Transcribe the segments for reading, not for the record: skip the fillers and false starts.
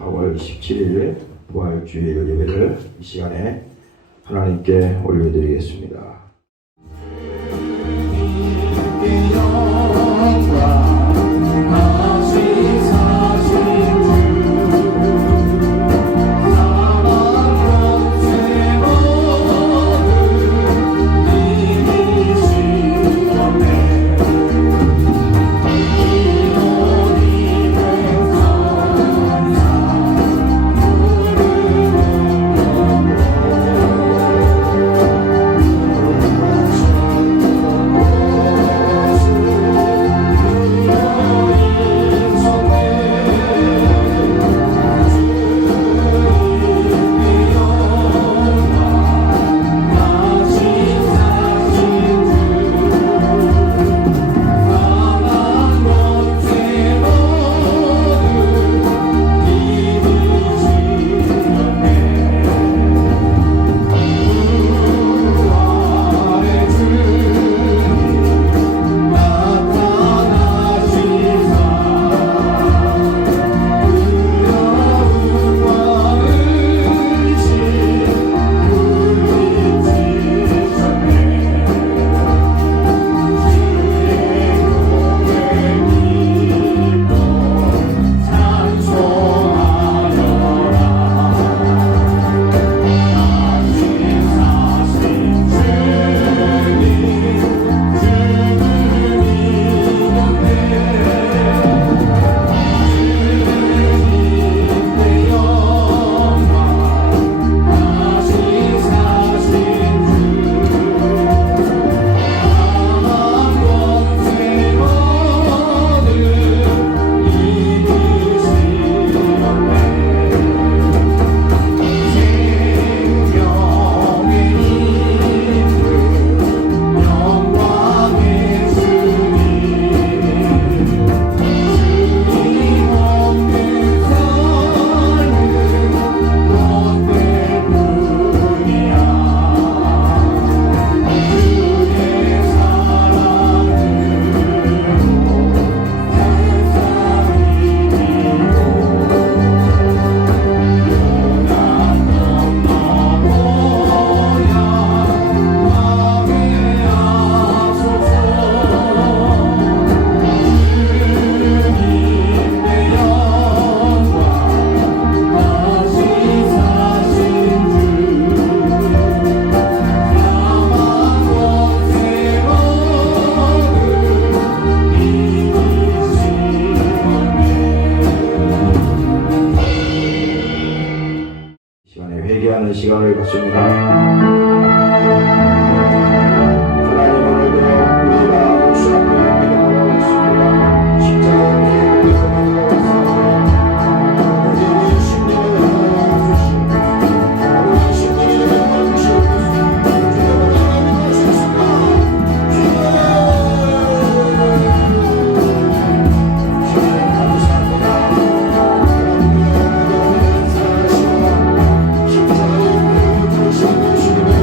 4월 27일 부활주일 예배를 이 시간에 하나님께 올려드리겠습니다. 회개하는 시간을 갖습니다. 하나님 오늘도 우리가 주 앞에 믿음으로 왔습니다. 십자가의 피를 믿음으로 왔습니다. 우리의 심령을 하나님 주시옵소서. 우리의 심령을 주시옵소서. 주님을 하나님 주시옵소서. 주님 감사합니다. 하나님의 은혜를 사랑하시고 십자가의 피를 부으신 주님의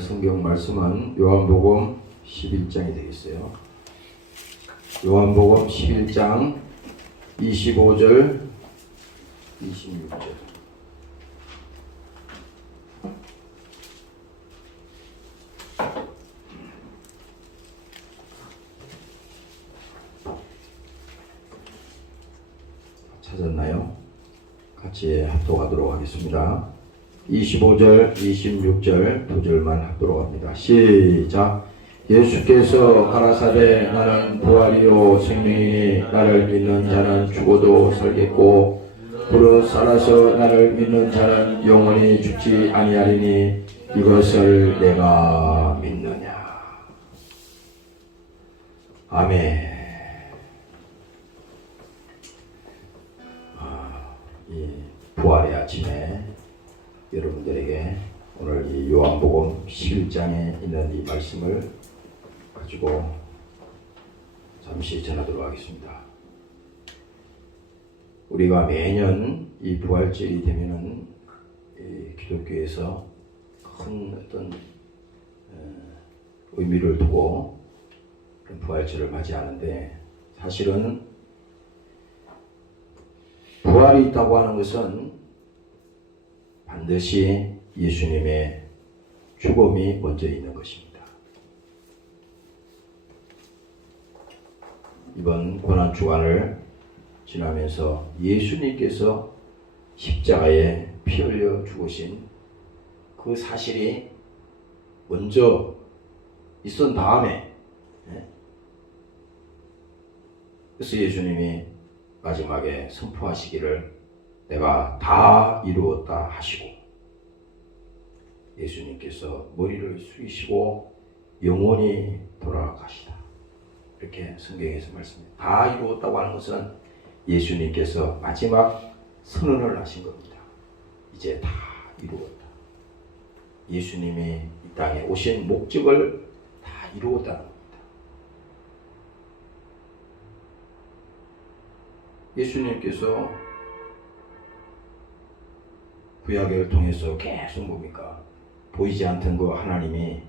성경 말씀은 요한복음 11장이 되겠어요. 요한복음 11장 25절 26절. 찾았나요? 같이 합독하도록 하겠습니다. 25절, 26절 두 절만 합독합니다. 시작. 예수께서 가라사대 나는 부활이요 생명이니 나를 믿는 자는 죽어도 살겠고 무릇 살아서 나를 믿는 자는 영원히 죽지 아니하리니 이것을 내가 믿느냐. 아멘. 이 부활의 아침에 여러분들에게 오늘 이 요한복음 11장에 있는 이 말씀을 가지고 잠시 전하도록 하겠습니다. 우리가 매년 이 부활절이 되면은 이 기독교에서 큰 어떤 의미를 두고 부활절을 맞이하는데, 사실은 부활이 있다고 하는 것은 반드시 예수님의 죽음이 먼저 있는 것입니다. 이번 고난주간을 지나면서 예수님께서 십자가에 피 흘려 죽으신 그 사실이 먼저 있은 다음에, 그래서 예수님이 마지막에 선포하시기를 내가 다 이루었다 하시고, 예수님께서 머리를 숙이시고 영원히 돌아가시다, 이렇게 성경에서 말씀합니다. 다 이루었다고 하는 것은 예수님께서 마지막 선언을 하신 겁니다. 이제 다 이루었다. 예수님이 이 땅에 오신 목적을 다 이루었다는 겁니다. 예수님께서 구약을 통해서 계속 뭡니까? 보이지 않던 그 하나님이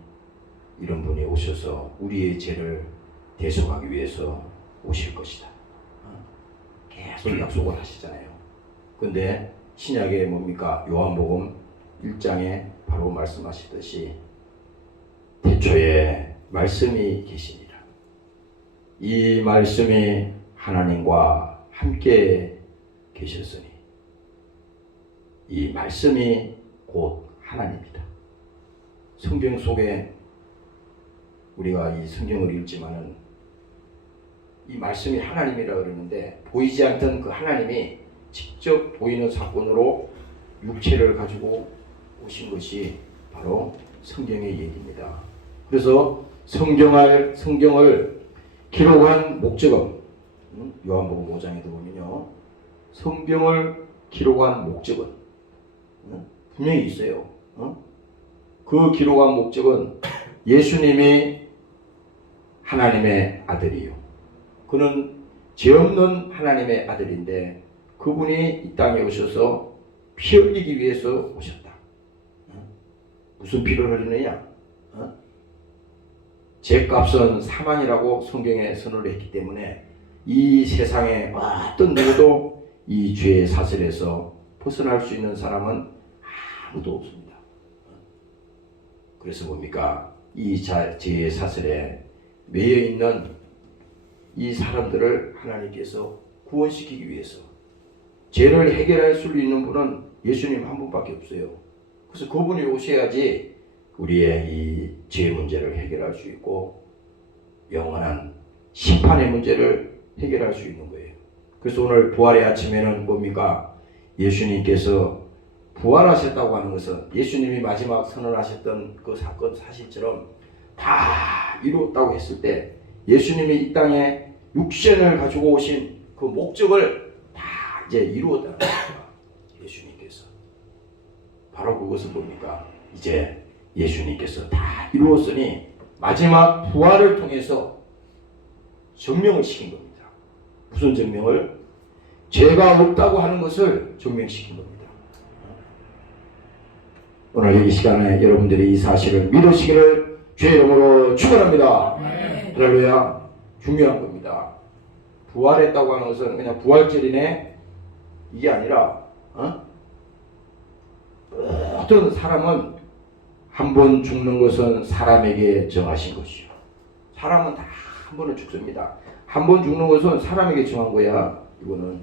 이런 분이 오셔서 우리의 죄를 대속하기 위해서 오실 것이다, 계속 약속을 하시잖아요. 근데 신약에 뭡니까? 요한복음 1장에 바로 말씀하시듯이 태초에 말씀이 계시니라. 이 말씀이 하나님과 함께 계셨으니 이 말씀이 곧 하나님이다. 성경 속에 우리가 이 성경을 읽지만은 이 말씀이 하나님이라 그러는데, 보이지 않던 그 하나님이 직접 보이는 사건으로 육체를 가지고 오신 것이 바로 성경의 얘기입니다. 그래서 성경을 기록한 목적은, 요한복음 5장에도 보면요, 성경을 기록한 목적은 분명히 있어요. 그 기록한 목적은 예수님이 하나님의 아들이요, 그는 죄 없는 하나님의 아들인데 그분이 이 땅에 오셔서 피 흘리기 위해서 오셨다. 무슨 피를 흘리느냐? 죄값은 사망이라고 성경에 선언을 했기 때문에 이 세상에 어떤 누구도 이 죄의 사슬에서 벗어날 수 있는 사람은 아무도 없습니다. 그래서 뭡니까? 이 죄의 사슬에 매여 있는 이 사람들을 하나님께서 구원시키기 위해서, 죄를 해결할 수 있는 분은 예수님 한 분밖에 없어요. 그래서 그분이 오셔야지 우리의 이 죄 문제를 해결할 수 있고 영원한 심판의 문제를 해결할 수 있는 거예요. 그래서 오늘 부활의 아침에는 뭡니까? 예수님께서 부활하셨다고 하는 것은 예수님이 마지막 선언하셨던 그 사건 사실처럼 다 이루었다고 했을 때 예수님이 이 땅에 육신을 가지고 오신 그 목적을 다 이제 이루었다는 겁니다. 예수님께서. 바로 그것은 뭡니까? 이제 예수님께서 다 이루었으니 마지막 부활을 통해서 증명을 시킨 겁니다. 무슨 증명을? 죄가 없다고 하는 것을 증명시킨 겁니다. 오늘 이 시간에 여러분들이 이 사실을 믿으시기를 주의 이름으로 축원합니다. 할렐루야. 중요한 겁니다. 부활했다고 하는 것은 그냥 부활절이네 이게 아니라 어떤 사람은 한 번 죽는 것은 사람에게 정하신 것이요. 사람은 다 한 번은 죽습니다. 한 번 죽는 것은 사람에게 정한 거야. 이거는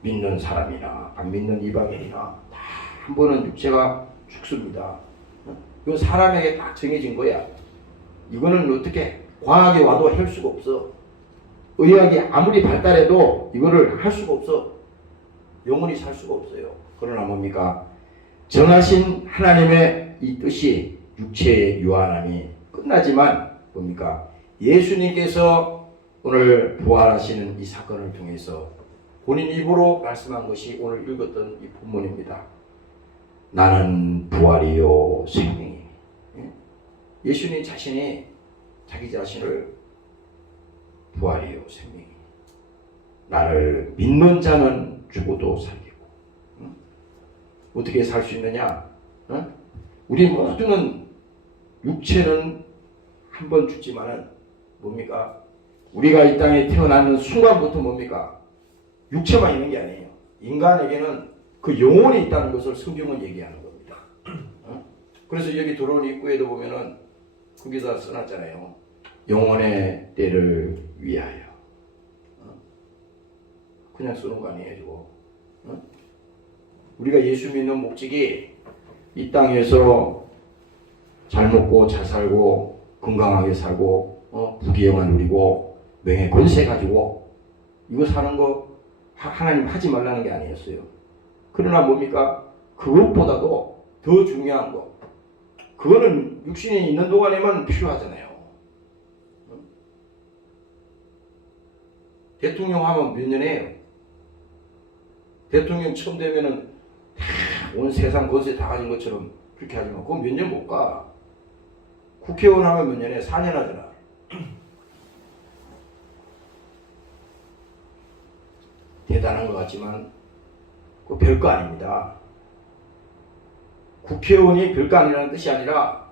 믿는 사람이나 안 믿는 이방인이나 다 한 번은 육체가 죽습니다. 이건 사람에게 딱 정해진 거야. 이거는 어떻게 과학에 와도 할 수가 없어. 의학이 아무리 발달해도 이거를 할 수가 없어. 영원히 살 수가 없어요. 그러나 뭡니까? 정하신 하나님의 이 뜻이 육체의 유한함이 끝나지만 뭡니까? 예수님께서 오늘 부활하시는 이 사건을 통해서 본인 입으로 말씀한 것이 오늘 읽었던 이 본문입니다. 나는 부활이요 생명이. 예수님 자신이 자기 자신을 부활이요 생명이. 나를 믿는 자는 죽어도 살겠고. 어떻게 살 수 있느냐? 우리 모두는 육체는 한 번 죽지만은 뭡니까? 우리가 이 땅에 태어나는 순간부터 뭡니까? 육체만 있는 게 아니에요. 인간에게는 그 영혼이 있다는 것을 성경은 얘기하는 겁니다. 그래서 여기 들어온 입구에도 보면은 거기다 써놨잖아요. 영혼의 때를 위하여. 그냥 쓰는 거 아니에요, 저거. 우리가 예수 믿는 목적이 이 땅에서 잘 먹고 잘 살고 건강하게 살고 부귀영화 누리고 명예 권세 가지고 이거 사는 거 하나님 하지 말라는 게 아니었어요. 그러나 뭡니까? 그것보다도 더 중요한 거. 그거는 육신이 있는 동안에만 필요하잖아요. 대통령 하면 몇 년 해요? 대통령 처음 되면은 온 세상 권세 다 가진 것처럼 그렇게 하지만 그건 몇 년 못 가. 국회의원 하면 몇 년에 4년 하잖아. 대단한 것 같지만 그 별거 아닙니다. 국회의원이 별거 아니라는 뜻이 아니라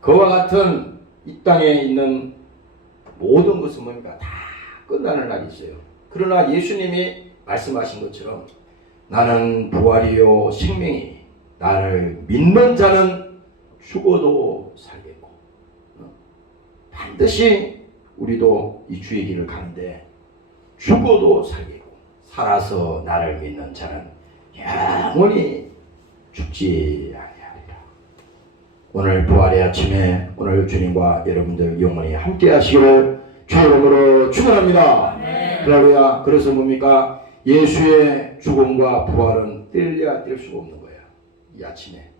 그와 같은 이 땅에 있는 모든 것은 뭡니까? 다 끝나는 날이 있어요. 그러나 예수님이 말씀하신 것처럼 나는 부활이요 생명이 나를 믿는 자는 죽어도 살겠고 반드시 우리도 이 주의 길을 가는데 죽어도 살겠고 살아서 나를 믿는 자는 영원히 죽지 아니하리라. 오늘 부활의 아침에 오늘 주님과 여러분들 영원히 함께 하시기를 주의 이름으로 축원합니다. 할렐루야. 그래서 뭡니까? 예수의 죽음과 부활은 뗄래야 뗄 수가 없는 거야. 이 아침에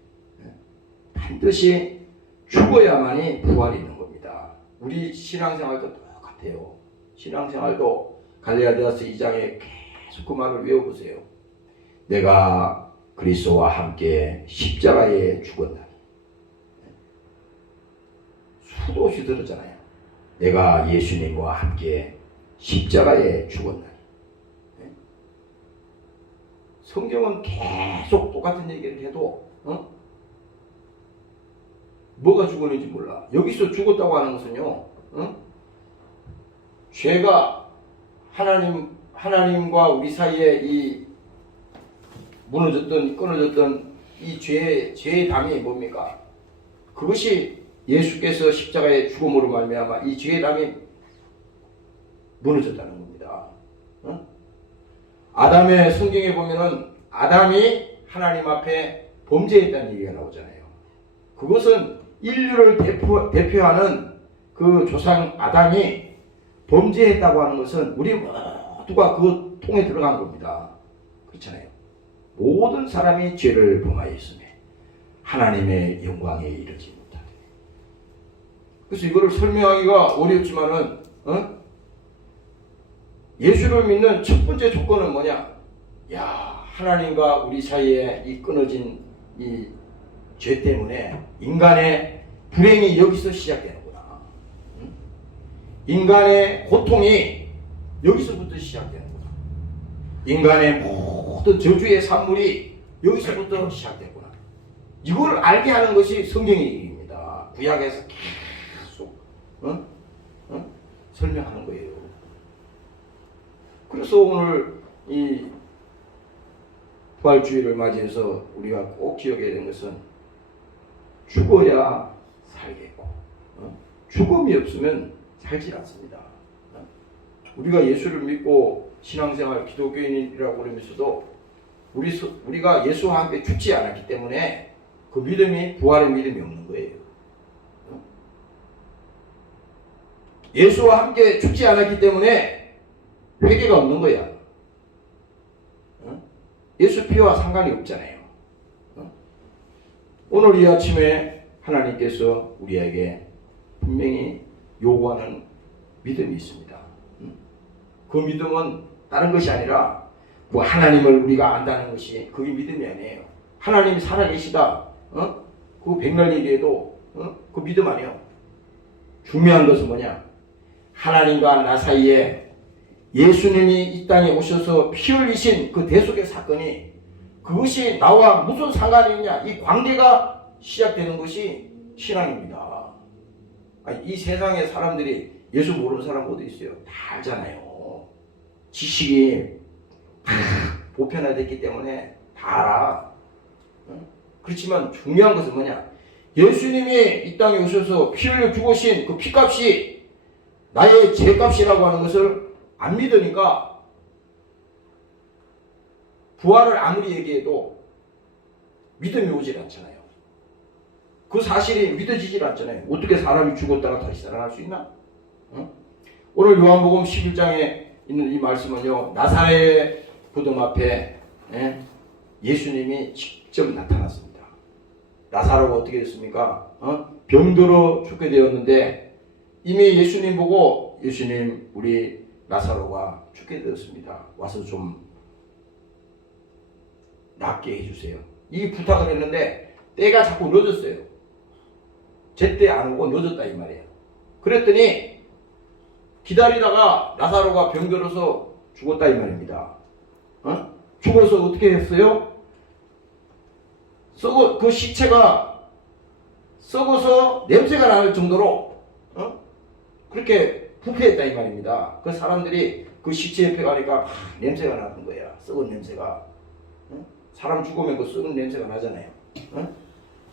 반드시 죽어야만이 부활이 있는 겁니다. 우리 신앙생활도 똑같아요. 신앙생활도 갈라디아서 2장에 계속 그 말을 외워보세요. 내가 그리스도와 함께 십자가에 죽었나니. 수도 없이 들었잖아요. 내가 예수님과 함께 십자가에 죽었나니. 성경은 계속 똑같은 얘기를 해도 뭐가 죽었는지 몰라. 여기서 죽었다고 하는 것은요, 죄가 하나님과 우리 사이에 이 무너졌던 끊어졌던 이 죄의 담이 뭡니까? 그것이 예수께서 십자가의 죽음으로 말미암아 이 죄의 담이 무너졌다는 겁니다. 아담의 성경에 보면은 아담이 하나님 앞에 범죄했다는 얘기가 나오잖아요. 그것은 인류를 대표하는 그 조상 아담이 범죄했다고 하는 것은 우리 모두가 그 통에 들어간 겁니다. 그렇잖아요. 모든 사람이 죄를 범하였으며 하나님의 영광에 이르지 못하되. 그래서 이거를 설명하기가 어렵지만은 예수를 믿는 첫 번째 조건은 뭐냐? 하나님과 우리 사이에 이 끊어진 이 죄 때문에 인간의 불행이 여기서 시작되는구나. 인간의 고통이 여기서부터 시작되는구나. 인간의 모든 저주의 산물이 여기서부터 시작되구나. 이걸 알게 하는 것이 성경의 일입니다. 구약에서 계속 설명하는 거예요. 그래서 오늘 이 부활주의를 맞이해서 우리가 꼭 기억해야 되는 것은 죽어야 살겠고 죽음이 없으면 살지 않습니다. 우리가 예수를 믿고 신앙생활 기독교인이라고 그러면서도 우리가 예수와 함께 죽지 않았기 때문에 그 믿음이 부활의 믿음이 없는 거예요. 예수와 함께 죽지 않았기 때문에 회개가 없는 거야. 예수 피와 상관이 없잖아요. 오늘 이 아침에 하나님께서 우리에게 분명히 요구하는 믿음이 있습니다. 그 믿음은 다른 것이 아니라 그 하나님을 우리가 안다는 것이 그게 믿음이 아니에요. 하나님이 살아계시다. 그 백날 얘기해도 그 믿음 아니에요. 중요한 것은 뭐냐? 하나님과 나 사이에 예수님이 이 땅에 오셔서 피 흘리신 그 대속의 사건이 그것이 나와 무슨 상관이 있냐? 이 관계가 시작되는 것이 신앙입니다. 이 세상의 사람들이 예수 모르는 사람 어디 있어요? 다 알잖아요. 지식이 보편화됐기 때문에 다 알아. 그렇지만 중요한 것은 뭐냐? 예수님이 이 땅에 오셔서 피 흘려 죽으신 그 피값이 나의 죄값이라고 하는 것을 안 믿으니까 부활을 아무리 얘기해도 믿음이 오질 않잖아요. 그 사실이 믿어지질 않잖아요. 어떻게 사람이 죽었다가 다시 살아날 수 있나? 오늘 요한복음 11장에 있는 이 말씀은요, 나사렛 무덤 앞에 예수님이 직접 나타났습니다. 나사로가 어떻게 됐습니까? 병들어 죽게 되었는데 이미 예수님 보고 예수님 우리 나사로가 죽게 되었습니다. 와서 좀 낫게 해주세요. 이 부탁을 했는데 때가 자꾸 늦었어요. 제때 안 오고 늦었다 이 말이에요. 그랬더니 기다리다가 나사로가 병들어서 죽었다 이 말입니다. 죽어서 어떻게 했어요? 그 시체가 썩어서 냄새가 날 정도로 그렇게 부패했다 이 말입니다. 그 사람들이 그 시체 옆에 가니까 냄새가 나는 거야. 썩은 냄새가. 사람 죽으면 그 썩은 냄새가 나잖아요.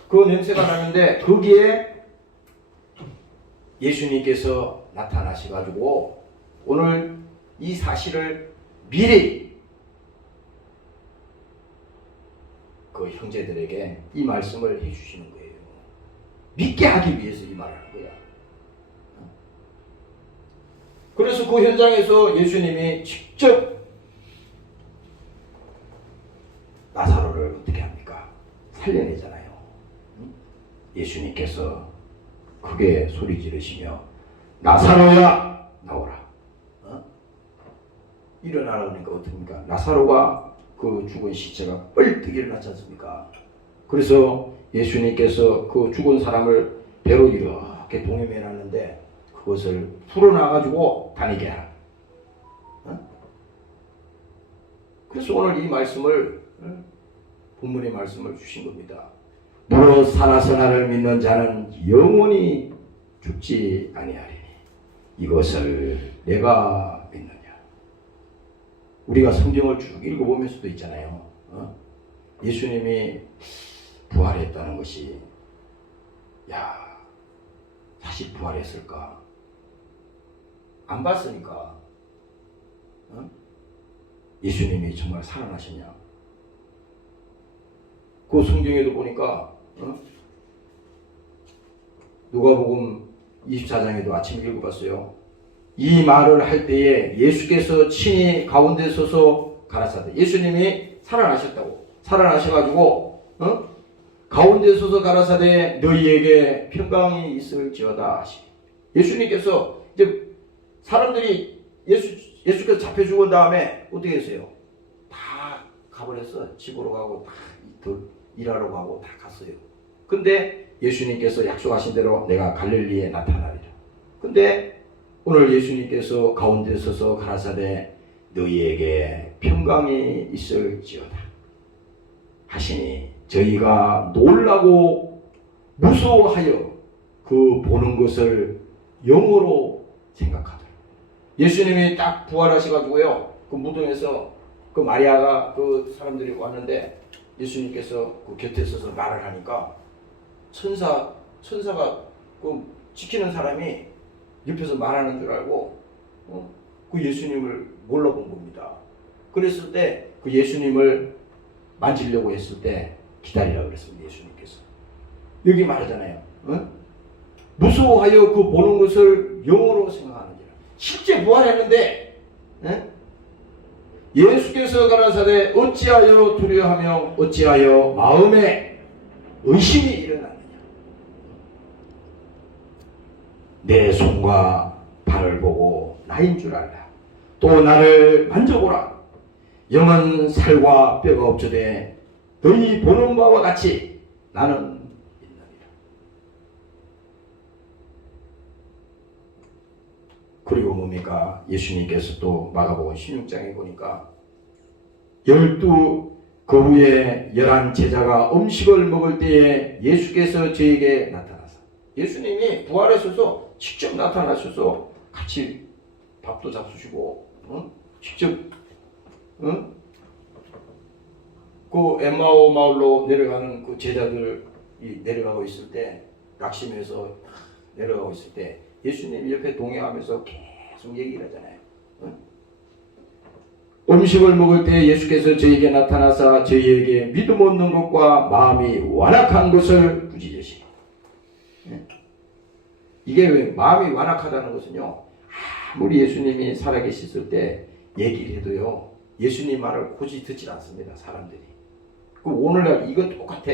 그 냄새가 나는데 거기에 예수님께서 나타나셔가지고 오늘 이 사실을 미리 그 형제들에게 이 말씀을 해주시는 거예요. 믿게 하기 위해서 이 말을 하는 거야. 그래서 그 현장에서 예수님이 직접 나사로를 어떻게 합니까? 살려내잖아요. 예수님께서 크게 소리 지르시며 나사로야 나오라. 일어나라니까 어떻습니까? 나사로가 그 죽은 시체가 뻘떡 일어나지 않습니까? 그래서 예수님께서 그 죽은 사람을 배로 이렇게 동여매 놨는데 그것을 풀어놔가지고 다니게 하라. 그래서 오늘 이 말씀을 본문의 말씀을 주신 겁니다. 무릇 살아서 나를 믿는 자는 영원히 죽지 아니하리니 이것을 내가 믿느냐. 우리가 성경을 쭉 읽어보면서도 있잖아요. 예수님이 부활했다는 것이 다시 부활했을까? 안 봤으니까 예수님이 정말 살아나셨냐? 그 성경에도 보니까 누가복음 24장에도 아침에 읽어봤어요. 이 말을 할 때에 예수께서 친히 가운데 서서 가라사대. 예수님이 살아나셨다고. 살아나셔가지고 가운데 서서 가라사대 너희에게 평강이 있을지어다 하시. 예수님께서 이제 사람들이 예수께서 잡혀 죽은 다음에 어떻게 했어요? 다 가버렸어. 집으로 가고 다 일하러 가고 다 갔어요. 근데 예수님께서 약속하신 대로 내가 갈릴리에 나타나리라. 근데 오늘 예수님께서 가운데 서서 가라사대 너희에게 평강이 있을지어다 하시니 저희가 놀라고 무서워하여 그 보는 것을 영으로 생각하더라. 예수님이 딱 부활하셔가지고요, 그 무덤에서 그 마리아가 그 사람들이 왔는데 예수님께서 그 곁에 서서 말을 하니까 천사가 그 지키는 사람이 옆에서 말하는 줄 알고 그 예수님을 몰라본 겁니다. 그랬을 때 그 예수님을 만지려고 했을 때 기다리라고 그랬습니다. 예수님께서 여기 말하잖아요. 무서워하여 그 보는 것을 영으로 생각하는지라. 실제 부활했는데 예수께서 가라사대 어찌하여 두려워하며 어찌하여 마음에 의심이 일어나느냐. 내 손과 발을 보고 나인 줄 알라. 또 나를 만져보라. 영은 살과 뼈가 없으되 너희 보는 바와 같이 나는 있느니라. 그리고 뭡니까? 예수님께서 또 마가복음 16장에 보니까 그 후에 11 제자가 음식을 먹을 때에 예수께서 저에게 나타나사. 예수님이 부활하셔서 직접 나타나셔서 같이 밥도 잡수시고 직접 그 엠마오 마을로 내려가는 그 제자들이 내려가고 있을 때, 낙심해서 내려가고 있을 때 예수님이 옆에 동행하면서 계속 얘기를 하잖아요. 음식을 먹을 때 예수께서 저에게 나타나사 저희에게 믿음 없는 것과 마음이 완악한 것을 부지으시니. 이게 왜 마음이 완악하다는 것은요, 아무리 예수님이 살아계셨을 때 얘기를 해도요, 예수님 말을 고지 듣질 않습니다. 사람들이. 그 오늘날 이거 똑같아.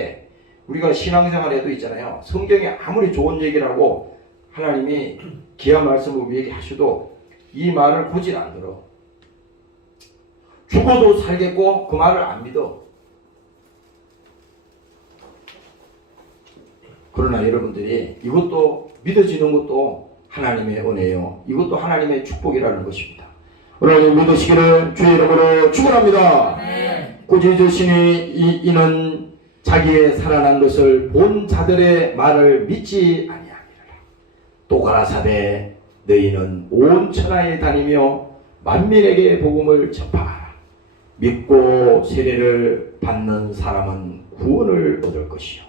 우리가 신앙생활에도 있잖아요. 성경에 아무리 좋은 얘기를 하고 하나님이 귀한 말씀을 얘기하셔도 이 말을 고지 안 들어. 죽어도 살겠고 그 말을 안 믿어. 그러나 여러분들이 이것도 믿어지는 것도 하나님의 은혜요. 이것도 하나님의 축복이라는 것입니다. 오늘 믿으시기를 주의 이름으로 축원합니다. 꾸짖으시니 이는 자기의 살아난 것을 본 자들의 말을 믿지 아니하니라. 또 가라사대 너희는 온 천하에 다니며 만민에게 복음을 전파하라. 믿고 세례를 받는 사람은 구원을 얻을 것이요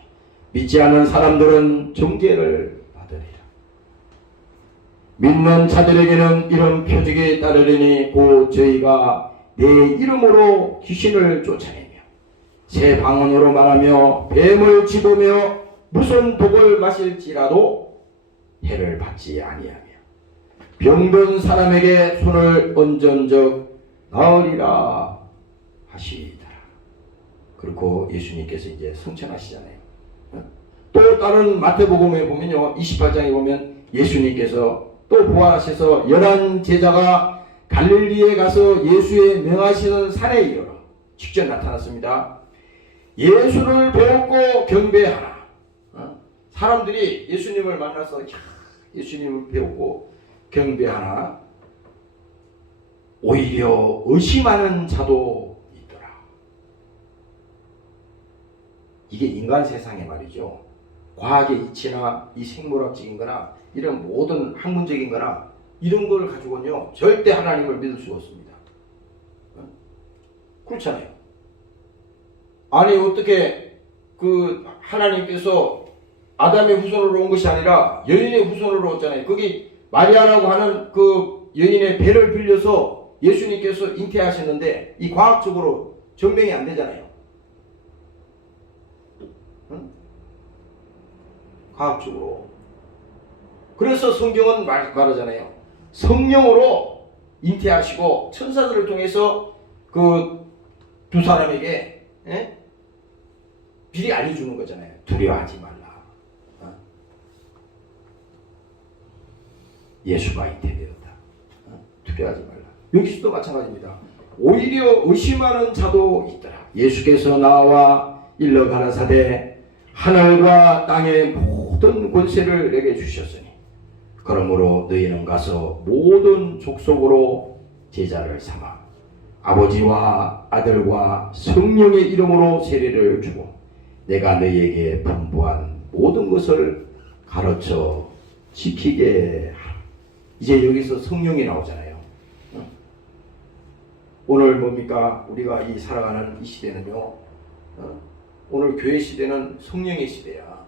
믿지 않는 사람들은 정죄를 받으리라. 믿는 자들에게는 이런 표적이 따르리니 곧 저희가 내 이름으로 귀신을 쫓아내며 새 방언으로 말하며 뱀을 집으며 무슨 독을 마실지라도 해를 받지 아니하며 병든 사람에게 손을 얹은 적 나으리라 하시더라. 그리고 예수님께서 이제 승천하시잖아요. 또 다른 마태복음에 보면요, 28장에 보면 예수님께서 또 부활하셔서 11 제자가 갈릴리에 가서 예수의 명하시는 산에 이르러 직접 나타났습니다. 예수를 배웠고 경배하나. 사람들이 예수님을 만나서 예수님을 배웠고 경배하나 오히려 의심하는 자도 있더라. 이게 인간 세상의 말이죠. 과학의 이치나 이 생물학적인 거나 이런 모든 학문적인 거나 이런 걸 가지고는요 절대 하나님을 믿을 수 없습니다. 그렇잖아요. 아니 어떻게 그 하나님께서 아담의 후손으로 온 것이 아니라 여인의 후손으로 왔잖아요. 거기 마리아라고 하는 그 여인의 배를 빌려서 예수님께서 잉태하셨는데 이 과학적으로 증명이 안 되잖아요. 과학적으로. 그래서 성경은 말하잖아요. 성령으로 잉태하시고 천사들을 통해서 그 두 사람에게 미리 알려주는 거잖아요. 두려워하지 말라. 예수가 잉태되었다. 두려워하지 말라. 여기서도 마찬가지입니다. 오히려 의심하는 자도 있더라. 예수께서 나와 일러 가라사대 하늘과 땅의 모든 권세를 내게 주셨으니 그러므로 너희는 가서 모든 족속으로 제자를 삼아 아버지와 아들과 성령의 이름으로 세례를 주고 내가 너희에게 분부한 모든 것을 가르쳐 지키게 하라. 이제 여기서 성령이 나오잖아요. 오늘 뭡니까? 우리가 이 살아가는 이 시대는요, 오늘 교회 시대는 성령의 시대야.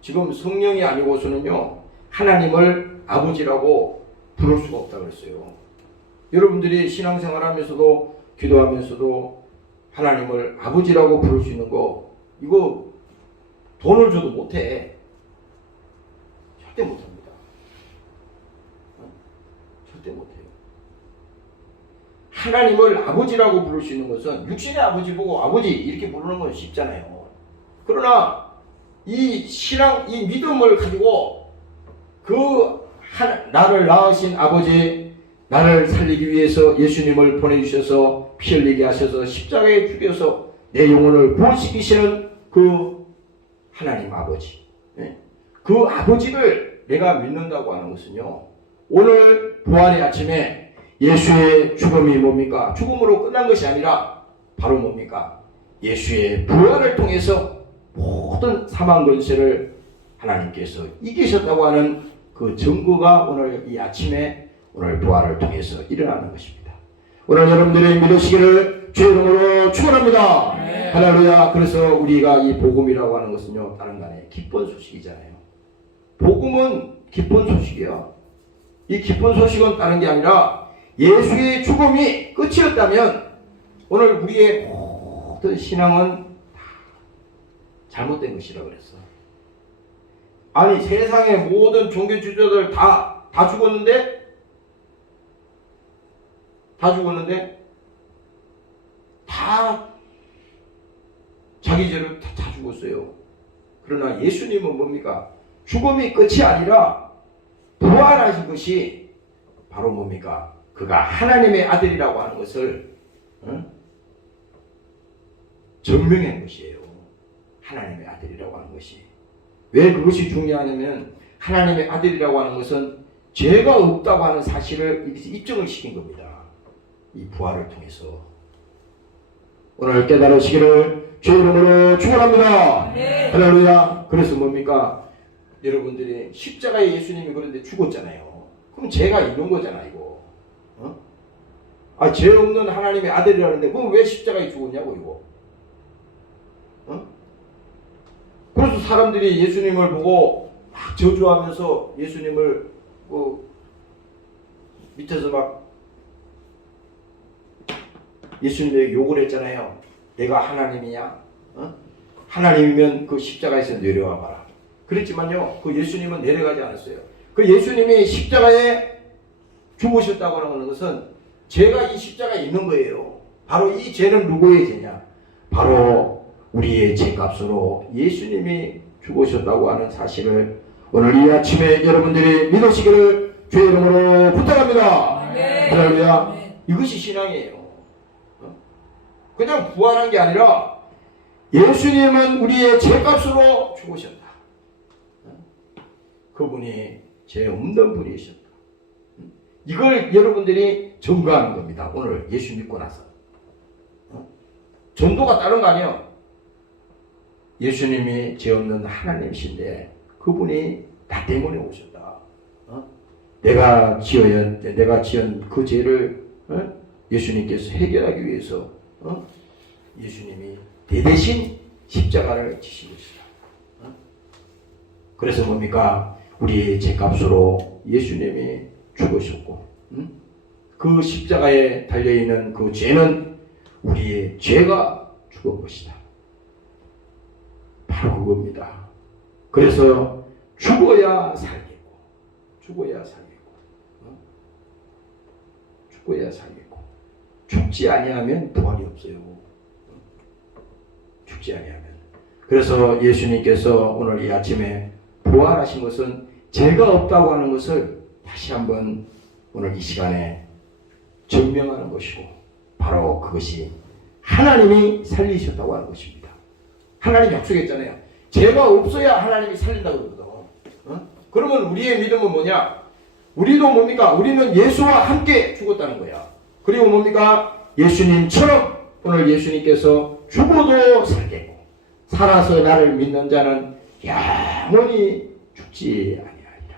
지금 성령이 아니고서는요, 하나님을 아버지라고 부를 수가 없다고 그랬어요. 여러분들이 신앙생활 하면서도, 기도하면서도 하나님을 아버지라고 부를 수 있는 거, 이거 돈을 줘도 못해. 절대 못합니다. 절대 못해요. 하나님을 아버지라고 부를 수 있는 것은 육신의 아버지 보고 아버지 이렇게 부르는 건 쉽잖아요. 그러나 이 신앙, 이 믿음을 가지고 나를 낳으신 아버지, 나를 살리기 위해서 예수님을 보내주셔서 피 흘리게 하셔서 십자가에 죽여서 내 영혼을 구원시키시는 그 하나님 아버지, 그 아버지를 내가 믿는다고 하는 것은요, 오늘 부활의 아침에 예수의 죽음이 뭡니까? 죽음으로 끝난 것이 아니라 바로 뭡니까? 예수의 부활을 통해서 모든 사망 권세를 하나님께서 이기셨다고 하는 그 증거가 오늘 이 아침에 오늘 부활을 통해서 일어나는 것입니다. 오늘 여러분들이 믿으시기를 주의 이름으로 축원합니다. 할렐루야. 그래서 우리가 이 복음이라고 하는 것은요, 다른 간에 기쁜 소식이잖아요. 복음은 기쁜 소식이야. 이 기쁜 소식은 다른 게 아니라 예수의 죽음이 끝이었다면 오늘 우리의 모든 신앙은 다 잘못된 것이라고 그랬어. 아니, 세상의 모든 종교 지도자들 다 죽었는데? 다 죽었는데? 다 자기 죄로 다 죽었어요. 그러나 예수님은 뭡니까? 죽음이 끝이 아니라 부활하신 것이 바로 뭡니까? 그가 하나님의 아들이라고 하는 것을 증명한 것이에요. 하나님의 아들이라고 하는 것이. 왜 그것이 중요하냐면 하나님의 아들이라고 하는 것은 죄가 없다고 하는 사실을 입증을 시킨 겁니다. 이 부활을 통해서. 오늘 깨달으시기를 주의 이름으로 축원합니다. 할렐루야. 그래서 뭡니까? 여러분들이 십자가에 예수님이 그런데 죽었잖아요. 그럼 죄가 있는 거잖아, 이거. 죄 없는 하나님의 아들이라는데 그럼 왜 십자가에 죽었냐고, 이거. 그래서 사람들이 예수님을 보고 막 저주하면서 예수님을 밑에서 막 예수님에게 욕을 했잖아요. 내가 하나님이냐? 하나님이면 그 십자가에서 내려와 봐라. 그랬지만요, 그 예수님은 내려가지 않았어요. 그 예수님이 십자가에 죽으셨다고 하는 것은 죄가 이 십자가에 있는 거예요. 바로 이 죄는 누구의 죄냐? 바로 우리의 죄값으로 예수님이 죽으셨다고 하는 사실을 오늘 이 아침에 여러분들이 믿으시기를 주의 이름으로 부탁합니다. 할렐루야. 이것이 신앙이에요. 그냥 부활한 게 아니라 예수님은 우리의 죄값으로 죽으셨다. 그분이 죄 없는 분이셨다. 이걸 여러분들이 증거하는 겁니다. 오늘 예수 믿고 나서. 전도가 다른 거 아니에요. 예수님이 죄 없는 하나님이신데 그분이 나 때문에 오셨다. 내가 지은 그 죄를 예수님께서 해결하기 위해서 예수님이 대대신 십자가를 지신 것이다. 그래서 뭡니까? 우리의 죄값으로 예수님이 죽으셨고 그 십자가에 달려있는 그 죄는 우리의 죄가 죽은 것이다. 바로 그겁니다. 그래서 죽어야 살겠고 죽어야 살겠고 죽어야 살겠고 죽지 아니하면 부활이 없어요. 죽지 아니하면. 그래서 예수님께서 오늘 이 아침에 부활하신 것은 죄가 없다고 하는 것을 다시 한번 오늘 이 시간에 증명하는 것이고 바로 그것이 하나님이 살리셨다고 하는 것입니다. 하나님이 약속했잖아요. 죄가 없어야 하나님이 살린다고 그러거든. 그러면 우리의 믿음은 뭐냐? 우리도 뭡니까? 우리는 예수와 함께 죽었다는 거야. 그리고 뭡니까? 예수님처럼 오늘 예수님께서 죽어도 살겠고 살아서 나를 믿는 자는 영원히 죽지 아니하리라.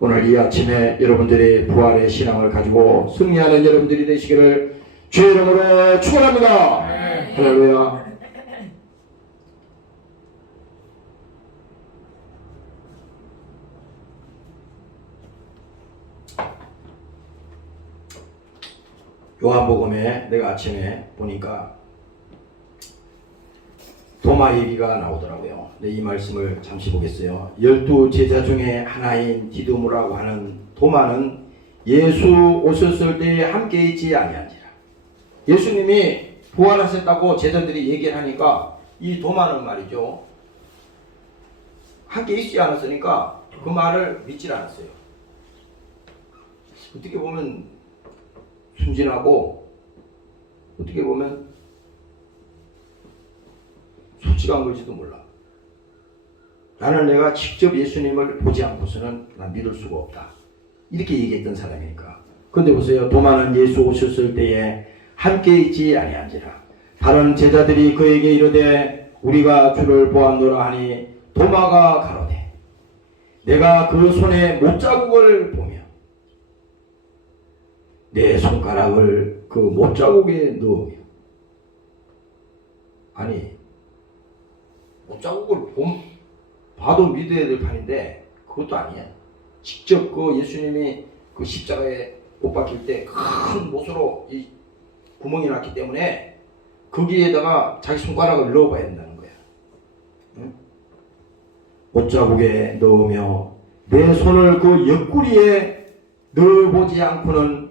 오늘 이 아침에 여러분들의 부활의 신앙을 가지고 승리하는 여러분들이 되시기를 주의 이름으로 축원합니다. 할렐루야. 요한복음에 내가 아침에 보니까 도마 얘기가 나오더라고요. 네, 이 말씀을 잠시 보겠어요. 12 제자 중에 하나인 디두모라고 하는 도마는 예수 오셨을 때에 함께 있지 아니한지라. 예수님이 부활하셨다고 제자들이 얘기를 하니까 이 도마는 말이죠, 함께 있지 않았으니까 그 말을 믿질 않았어요. 어떻게 보면 순진하고 어떻게 보면 솔직한 걸지도 몰라. 나는 내가 직접 예수님을 보지 않고서는 난 믿을 수가 없다, 이렇게 얘기했던 사람이니까. 그런데 보세요. 도마는 예수 오셨을 때에 함께 있지 아니한지라. 다른 제자들이 그에게 이르되 우리가 주를 보았노라 하니 도마가 가로되 내가 그 손에 못자국을 보며 내 손가락을 그 못자국에 넣으며. 아니, 못자국을 봐도 믿어야 될 판인데 그것도 아니야. 직접 그 예수님이 그 십자가에 못 박힐 때 큰 못으로 이 구멍이 났기 때문에 거기에다가 자기 손가락을 넣어봐야 된다는 거야. 응? 못자국에 넣으며 내 손을 그 옆구리에 넣어보지 않고는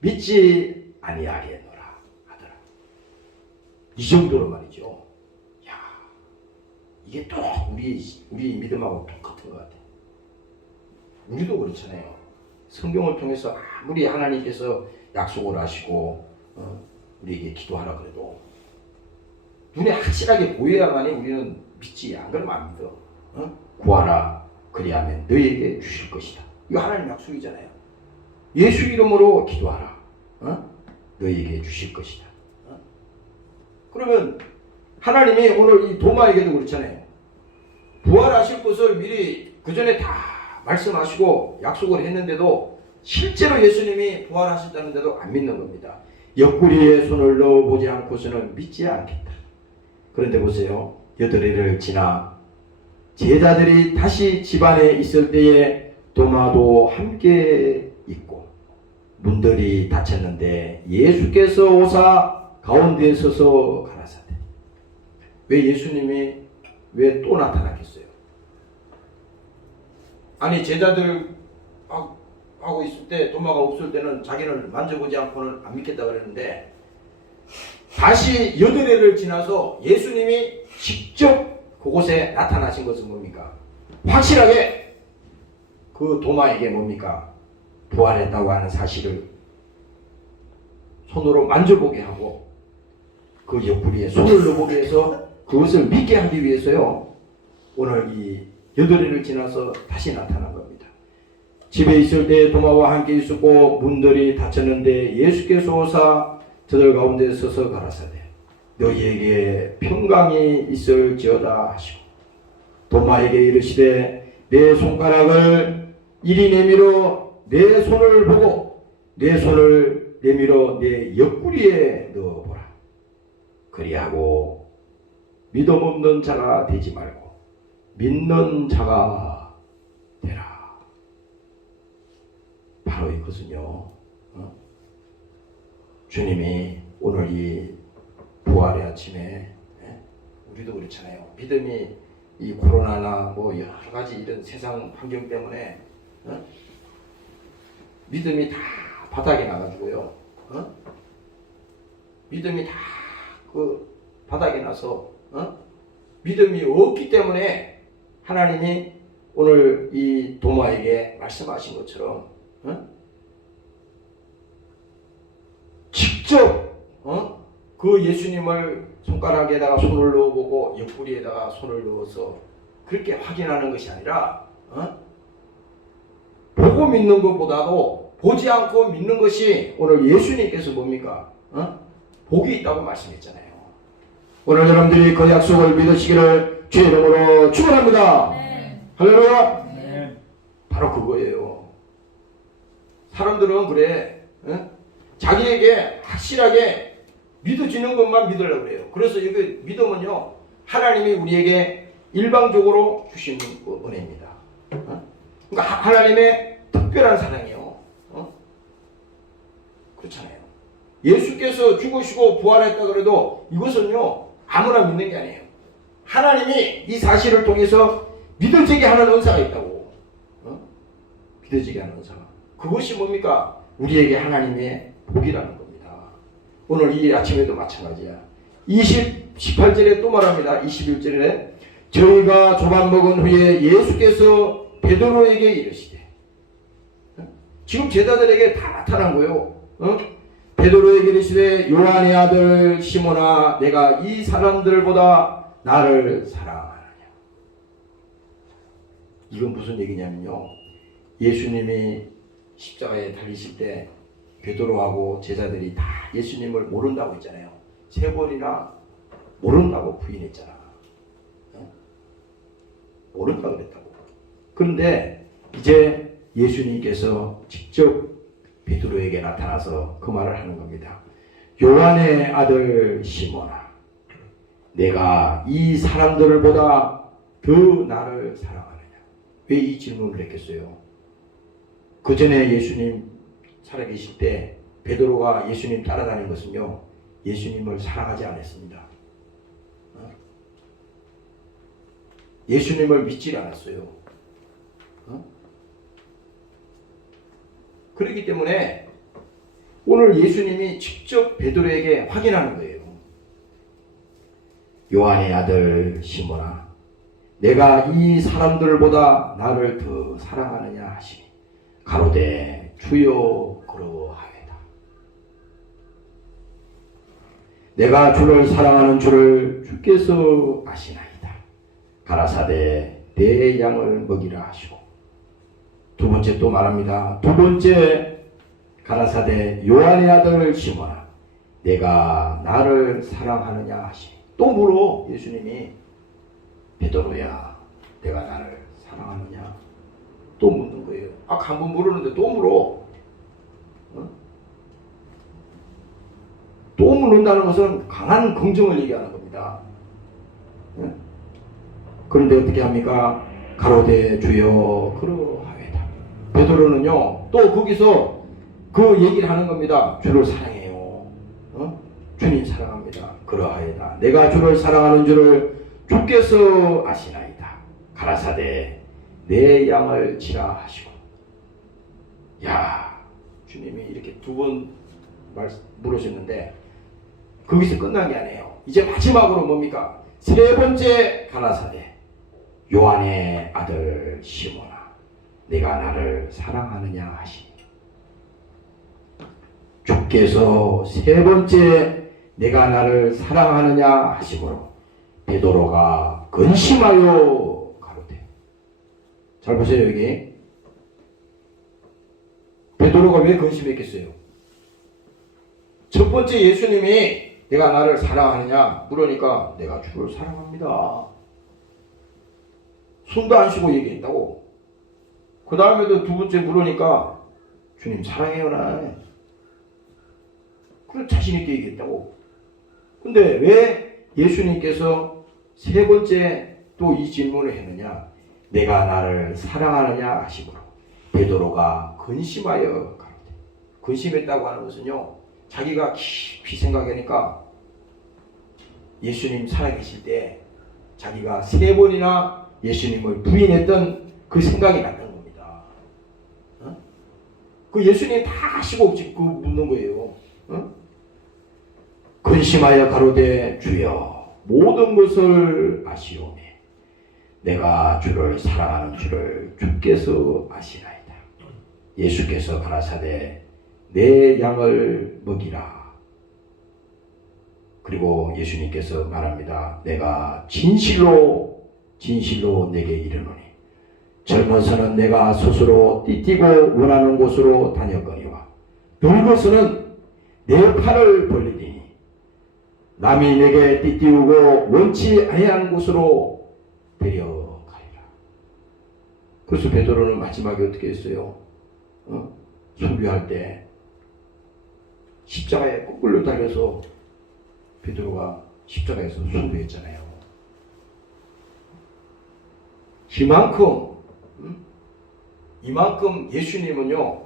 믿지 아니하겠노라 하더라. 이 정도로 말이죠. 야, 이게 또 우리 믿음하고 똑같은 것 같아. 우리도 그렇잖아요. 성경을 통해서 아무리 하나님께서 약속을 하시고 우리에게 기도하라 그래도 눈에 확실하게 보여야만이 우리는 믿지. 안 그러면 안 믿어. 구하라 그리하면 너희에게 주실 것이다. 이거 하나님 약속이잖아요. 예수 이름으로 기도하라. 너희에게 주실 것이다. 그러면 하나님이 오늘 이 도마에게도 그렇잖아요. 부활하실 것을 미리 그 전에 다 말씀하시고 약속을 했는데도 실제로 예수님이 부활하셨다는데도 안 믿는 겁니다. 옆구리에 손을 넣어보지 않고서는 믿지 않겠다. 그런데 보세요. 8일을 지나 제자들이 다시 집안에 있을 때에 도마도 함께 있고 문들이 닫혔는데 예수께서 오사 가운데에 서서 가라사대. 왜 예수님이 왜 또 나타났겠어요? 아니, 제자들 하고 있을 때 도마가 없을 때는 자기는 만져보지 않고는 안 믿겠다 그랬는데 다시 8회를 지나서 예수님이 직접 그곳에 나타나신 것은 뭡니까? 확실하게 그 도마에게 뭡니까? 부활했다고 하는 사실을 손으로 만져보게 하고 그 옆구리에 손을 넣어보게 해서 그것을 믿게 하기 위해서요, 오늘 이 8회를 지나서 다시 나타난 겁니다. 집에 있을 때 도마와 함께 있었고 문들이 닫혔는데 예수께서 오사 저들 가운데 서서 가라사대 너희에게 평강이 있을지어다 하시고 도마에게 이르시되 내 손가락을 이리 내밀어 내 손을 보고 내 손을 내밀어 내 옆구리에 넣어보라. 그리하고 믿음 없는 자가 되지 말고 믿는 자가 되라. 바로 이것은요, 주님이 오늘 이 부활의 아침에, 우리도 그렇잖아요. 믿음이 이 코로나나 뭐 여러 가지 이런 세상 환경 때문에 믿음이 다 바닥에 나가지고요. 믿음이 다 그 바닥에 나서 믿음이 없기 때문에 하나님이 오늘 이 도마에게 말씀하신 것처럼 직접 그 예수님을 손가락에다가 손을 넣어보고 옆구리에다가 손을 넣어서 그렇게 확인하는 것이 아니라 보고 믿는 것보다도 보지 않고 믿는 것이 오늘 예수님께서 뭡니까? 복이 있다고 말씀했잖아요. 오늘 여러분들이 그 약속을 믿으시기를 주의 이름으로 축원합니다. 할렐루야. 바로 그거예요. 사람들은 그래, 자기에게 확실하게 믿어지는 것만 믿으려고 그래요. 그래서 이거 믿음은요, 하나님이 우리에게 일방적으로 주시는 은혜입니다. 그러니까 하나님의 특별한 사랑이에요. 그렇잖아요. 예수께서 죽으시고 부활했다 그래도 이것은요, 아무나 믿는 게 아니에요. 하나님이 이 사실을 통해서 믿어지게 하는 은사가 있다고. 믿어지게 하는 은사가. 그것이 뭡니까? 우리에게 하나님의 복이라는 겁니다. 오늘 이 아침에도 마찬가지야. 18절에 또 말합니다. 21절에 저희가 조반 먹은 후에 예수께서 베드로에게 이르시되, 지금 제자들에게 다 나타난 거예요. 베드로에게 이르시되 요한의 아들 시몬아 내가 이 사람들보다 나를 사랑하느냐. 이건 무슨 얘기냐면요, 예수님이 십자가에 달리실 때 베드로하고 제자들이 다 예수님을 모른다고 했잖아요. 3번이나 모른다고 부인했잖아. 모른다고 그랬다고. 그런데 이제 예수님께서 직접 베드로에게 나타나서 그 말을 하는 겁니다. 요한의 아들 시몬아 내가 이 사람들보다 더 나를 사랑하느냐. 왜 이 질문을 했겠어요? 그 전에 예수님 살아계실 때 베드로가 예수님 따라다닌 것은요, 예수님을 사랑하지 않았습니다. 예수님을 믿지 않았어요. 그렇기 때문에 오늘 예수님이 직접 베드로에게 확인하는 거예요. 요한의 아들 시몬아 내가 이 사람들보다 나를 더 사랑하느냐 하시니 가로되 주여 그러하외다. 내가 주를 사랑하는 줄을 주께서 아시나이다. 가라사대 내 양을 먹이라 하시고, 두 번째 또 말합니다. 두 번째 가라사대 요한의 아들 시몬아 내가 나를 사랑하느냐 하시니, 또 물어 예수님이 베드로야 내가 나를 사랑하느냐 또 묻는 거예요. 한 번 물었는데 또 물어. 또 묻는다는 것은 강한 긍정을 얘기하는 겁니다. 그런데 어떻게 합니까? 가로되 주여 그러하외다. 베드로는요 또 거기서 그 얘기를 하는 겁니다. 주를 사랑해요. 주님 사랑합니다. 그러하외다. 내가 주를 사랑하는 줄을 주께서 아시나이다. 가라사대 내 양을 치라 하시고. 야, 주님이 이렇게 2번 물으셨는데 거기서 끝난 게 아니에요. 이제 마지막으로 뭡니까? 3번째 가라사대 요한의 아들 시몬아 내가 나를 사랑하느냐 하시니, 주께서 3번째 내가 나를 사랑하느냐 하시므로 베드로가 근심하여 가로되. 잘 보세요. 여기 베드로가 왜 근심했겠어요? 첫 번째 예수님이 내가 나를 사랑하느냐 물으니까 내가 주를 사랑합니다. 숨도 안 쉬고 얘기했다고. 그 다음에도 2번째 물으니까 주님 사랑해요 나. 그래 자신 있게 얘기했다고. 근데 왜 예수님께서 3번째 또 이 질문을 했느냐? 내가 나를 사랑하느냐 하시므로 베드로가 근심하여 가로되. 근심했다고 하는 것은요, 자기가 깊이 생각하니까 예수님 살아계실 때 자기가 3번이나 예수님을 부인했던 그 생각이 났던 겁니다. 그 예수님 다 하시고 그 묻는 거예요. 근심하여 가로되 주여 모든 것을 아시오매 내가 주를 사랑하는 줄을 주께서 아시나이다. 예수께서 가라사대 내 양을 먹이라. 그리고 예수님께서 말합니다. 내가 진실로 내게 이르노니 젊어서는 내가 스스로 띠띠고 원하는 곳으로 다녔거니와 늙어서는 내 팔을 벌리니 남이 내게 띠띠우고 원치 아니한 곳으로 데려가리라. 그래서 베드로는 마지막에 어떻게 했어요? 소비할 때 십자가에 거꾸로 달려서 베드로가 십자가에서 소비했잖아요. 이만큼 예수님은요,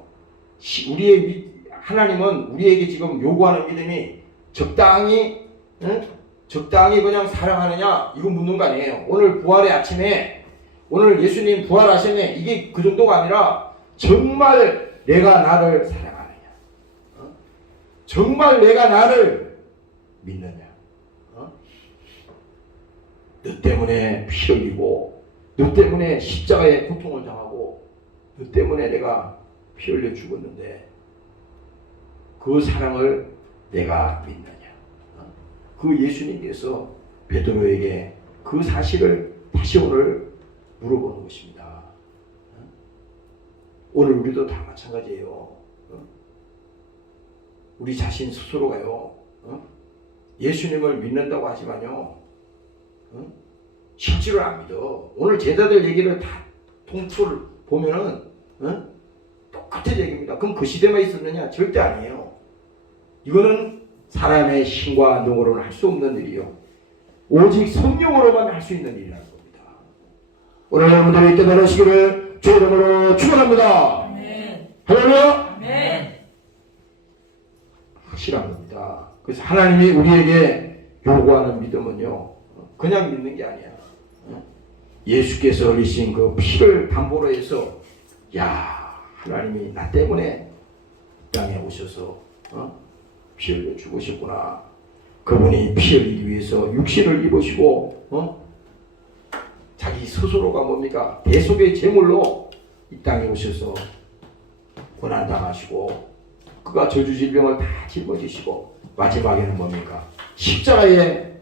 하나님은 우리에게 지금 요구하는 믿음이 적당히 그냥 사랑하느냐 이거 묻는 거 아니에요. 오늘 부활의 아침에 오늘 예수님 부활하셨네 이게 그 정도가 아니라 정말 내가 나를 사랑하느냐, 정말 내가 나를 믿느냐, 너 때문에 피 흘리고 너 때문에 십자가에 고통을 당하고 너 때문에 내가 피 흘려 죽었는데 그 사랑을 내가 믿느냐. 그 예수님께서 베드로에게 그 사실을 다시 오늘 물어보는 것입니다. 오늘 우리도 다 마찬가지예요. 우리 자신 스스로가요, 예수님을 믿는다고 하지만요, 실제로 안 믿어. 오늘 제자들 얘기를 다 통틀 보면은 똑같은 얘기입니다. 그럼 그 시대만 있었느냐? 절대 아니에요. 이거는 사람의 힘과 능으로는 할 수 없는 일이요, 오직 성령으로만 할 수 있는 일이라는 겁니다. 오늘 여러분들이 깨달으시기를 주의 이름으로 축원합니다. 할렐루야. 확실한 겁니다. 그래서 하나님이 우리에게 요구하는 믿음은요, 그냥 믿는 게 아니야. 예수께서 흘리신 그 피를 담보로 해서, 야, 하나님이 나 때문에 땅에 오셔서 피 흘려 죽으셨구나. 그분이 피 흘리기 위해서 육신을 입으시고 자기 스스로가 뭡니까? 대속의 제물로 이 땅에 오셔서 고난당하시고 그가 저주질병을 다 짊어지시고 마지막에는 뭡니까? 십자가에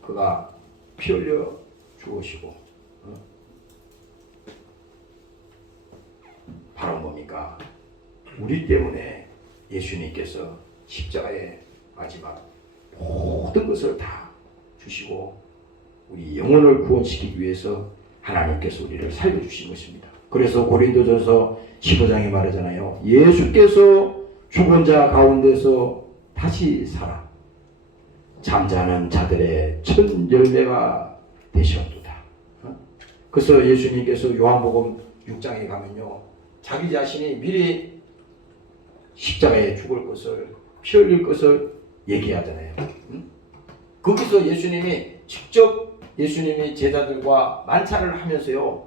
그가 피 흘려 죽으시고 바로 뭡니까? 우리 때문에 예수님께서 십자가의 마지막 모든 것을 다 주시고 우리 영혼을 구원시키기 위해서 하나님께서 우리를 살려주신 것입니다. 그래서 고린도전서 15장에 말하잖아요. 예수께서 죽은 자 가운데서 다시 살아 잠자는 자들의 첫 열매가 되셨도다. 그래서 예수님께서 요한복음 6장에 가면요, 자기 자신이 미리 십자가에 죽을 것을, 피 흘릴 것을 얘기하잖아요. 거기서 예수님이 직접 예수님이 제자들과 만찬을 하면서요,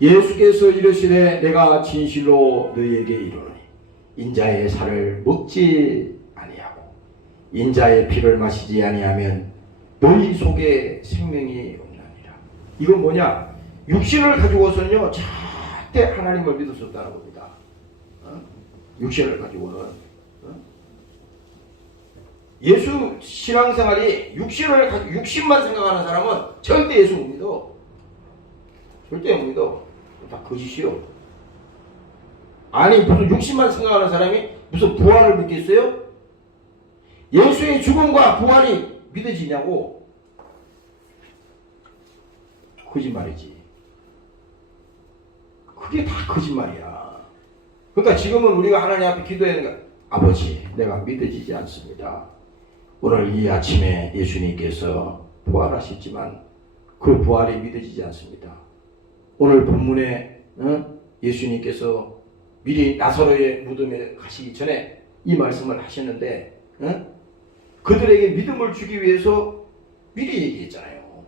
예수께서 이르시되 내가 진실로 너희에게 이르노니 인자의 살을 먹지 아니하고 인자의 피를 마시지 아니하면 너희 속에 생명이 없나니라. 이건 뭐냐? 육신을 가지고서는요 절대 하나님을 믿을 수 없다는 겁니다. 육신을 가지고는 예수 신앙생활이 육신만 생각하는 사람은 절대 예수 못 믿어. 절대 못 믿어. 다 거짓이요. 아니 무슨 육신만 생각하는 사람이 무슨 부활을 믿겠어요? 예수의 죽음과 부활이 믿어지냐고? 거짓말이지. 그게 다 거짓말이야. 그러니까 지금은 우리가 하나님 앞에 기도해야 되는 거야. 아버지, 내가 믿어지지 않습니다. 오늘 이 아침에 예수님께서 부활하셨지만 그 부활이 믿어지지 않습니다. 오늘 본문에 예수님께서 미리 나사로의 무덤에 가시기 전에 이 말씀을 하셨는데 그들에게 믿음을 주기 위해서 미리 얘기했잖아요.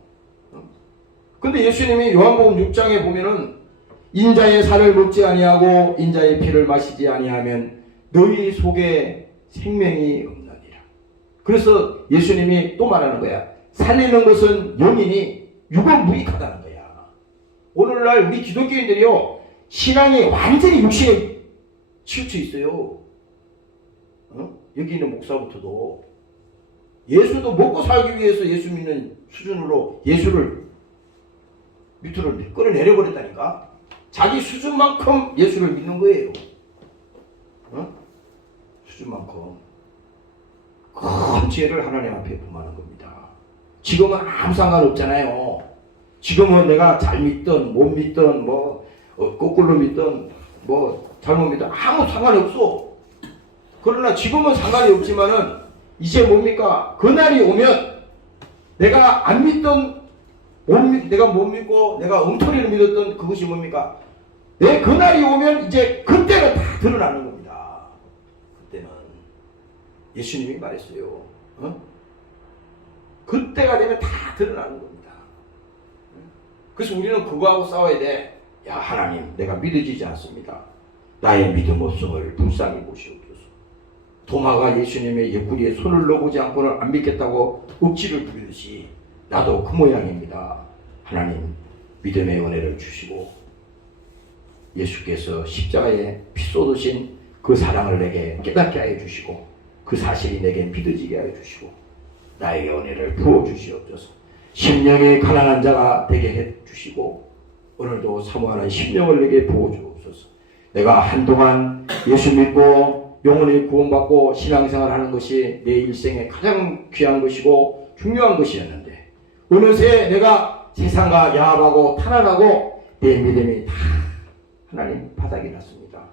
근데 예수님이 요한복음 6장에 보면은 인자의 살을 먹지 아니하고 인자의 피를 마시지 아니하면 너희 속에 생명이 없느니라. 그래서 예수님이 또 말하는 거야. 살리는 것은 영이니 육은 무익하다는 거야. 오늘날 우리 기독교인들이요, 신앙이 완전히 육신에 치우쳐 있어요. 여기 있는 목사부터도 예수도 먹고 살기 위해서 예수 믿는 수준으로 예수를 밑으로 끌어내려버렸다니까. 자기 수준만큼 예수를 믿는 거예요. 수준만큼. 큰 죄를 하나님 앞에 범하는 겁니다. 지금은 아무 상관없잖아요. 지금은 내가 잘 믿든 못 믿든 거꾸로 믿든 잘못 믿든 아무 상관이 없어. 그러나 지금은 상관이 없지만은 이제 뭡니까? 그날이 오면 내가 안 믿던 내가 못 믿고 내가 엉터리를 믿었던 그것이 뭡니까? 내 그날이 오면 이제 그때는 다 드러나는 겁니다. 그때는 예수님이 말했어요. 그때가 되면 다 드러나는 겁니다. 그래서 우리는 그거하고 싸워야 돼. 야 하나님, 내가 믿어지지 않습니다. 나의 믿음 없음을 불쌍히 보시옵소서. 도마가 예수님의 옆구리에 손을 넣어보지 않고는 안 믿겠다고 억지를 부리듯이 나도 그 모양입니다. 하나님, 믿음의 은혜를 주시고 예수께서 십자가에 피 쏟으신 그 사랑을 내게 깨닫게 하여 주시고 그 사실이 내게 믿어지게 하여 주시고 나에게 은혜를 부어 주시옵소서. 심령이 가난한 자가 되게 해 주시고 오늘도 사모하는 심령을 내게 부어 주옵소서. 내가 한동안 예수 믿고 영혼이 구원받고 신앙생활 하는 것이 내 일생에 가장 귀한 것이고 중요한 것이었는데 어느새 내가 세상과 야합하고 타락하고 내 믿음이 다 하나님 바닥이 났습니다.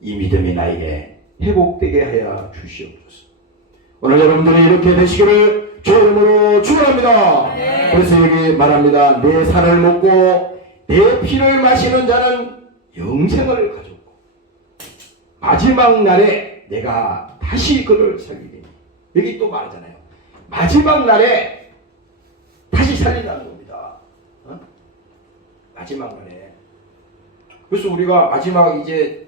이 믿음이 나에게 회복되게 하여 주시옵소서. 오늘 여러분들이 이렇게 되시기를 주의 이름으로 축원합니다. 그래서 여기 말합니다. 내 살을 먹고 내 피를 마시는 자는 영생을 가졌고 마지막 날에 내가 다시 그를 살리리니. 여기 또 말하잖아요. 마지막 날에 다시 살린다는 겁니다. 마지막 날에. 그래서 우리가 마지막 이제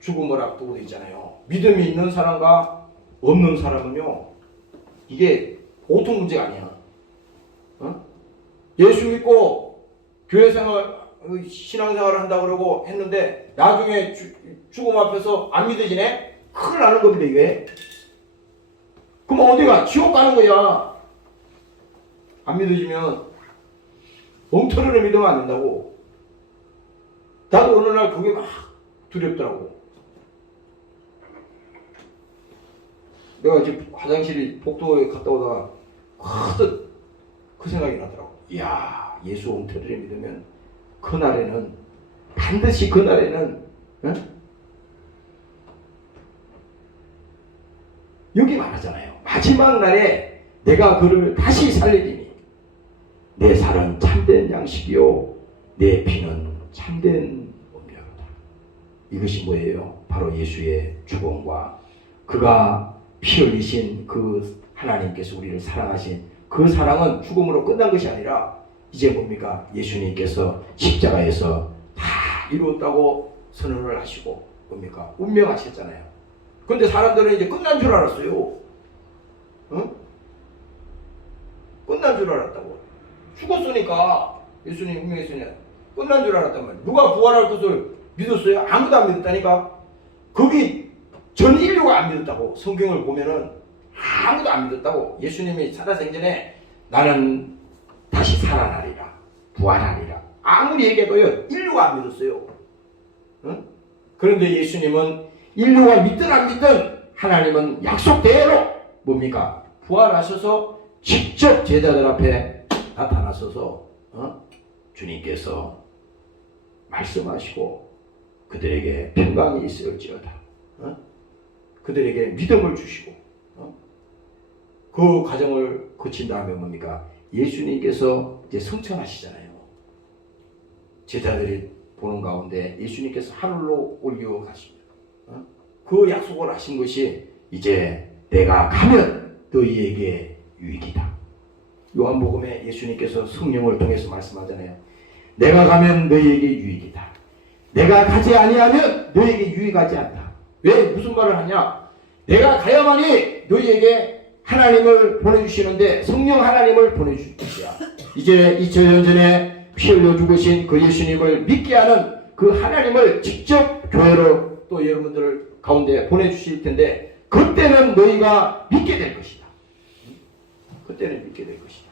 죽음을 앞두고 있잖아요. 믿음이 있는 사람과 없는 사람은요, 이게 보통 문제가 아니야. 예수 믿고 교회 생활, 신앙생활을 한다고 그러고 했는데 나중에 죽음 앞에서 안 믿어지네? 큰일 나는 겁니다, 이게. 그럼 어디가? 지옥 가는 거야. 안 믿어지면 엉터리를 믿으면 안 된다고. 나도 어느 날 그게 막 두렵더라고. 내가 이제 화장실에 복도에 갔다 오다가 커뜩 그 생각이 나더라고. 이야, 예수 엉터리를 믿으면 그날에는 반드시 그날에는 여기 말하잖아요. 마지막 날에 내가 그를 다시 살리리니 내 살은 참된 양식이요 내 피는 참된 운명이다. 이것이 뭐예요? 바로 예수의 죽음과 그가 피 흘리신 그 하나님께서 우리를 사랑하신 그 사랑은 죽음으로 끝난 것이 아니라 이제 뭡니까? 예수님께서 십자가에서 다 이루었다고 선언을 하시고 뭡니까? 운명하셨잖아요. 그런데 사람들은 이제 끝난 줄 알았어요. 끝난 줄 알았다고. 죽었으니까 예수님 운명했으니까 끝난 줄 알았단 말이에요. 누가 부활할 것을 믿었어요? 아무도 안 믿었다니까. 거기 전 인류가 안 믿었다고. 성경을 보면은 아무도 안 믿었다고. 예수님이 살아생전에 나는 다시 살아나리라, 부활하리라 아무리 얘기해도요 인류가 안 믿었어요. 그런데 예수님은 인류가 믿든 안 믿든 하나님은 약속대로 뭡니까? 부활하셔서 직접 제자들 앞에 나타나셔서 주님께서 말씀하시고 그들에게 평강이 있을지어다. 그들에게 믿음을 주시고 그 과정을 거친 다음에 뭡니까? 예수님께서 이제 승천하시잖아요. 제자들이 보는 가운데 예수님께서 하늘로 올려가십니다. 그 약속을 하신 것이 이제 내가 가면 너희에게 유익이다. 요한복음에 예수님께서 성령을 통해서 말씀하잖아요. 내가 가면 너희에게 유익이다. 내가 가지 아니하면 너희에게 유익하지 않다. 왜? 무슨 말을 하냐? 내가 가야만이 너희에게 하나님을 보내주시는데 성령 하나님을 보내주실 것이야. 이제 2000년 전에 피 흘려 죽으신 그 예수님을 믿게 하는 그 하나님을 직접 교회로 또 여러분들 가운데 보내주실 텐데 그때는 너희가 믿게 될 것이다. 그때는 믿게 될 것이다.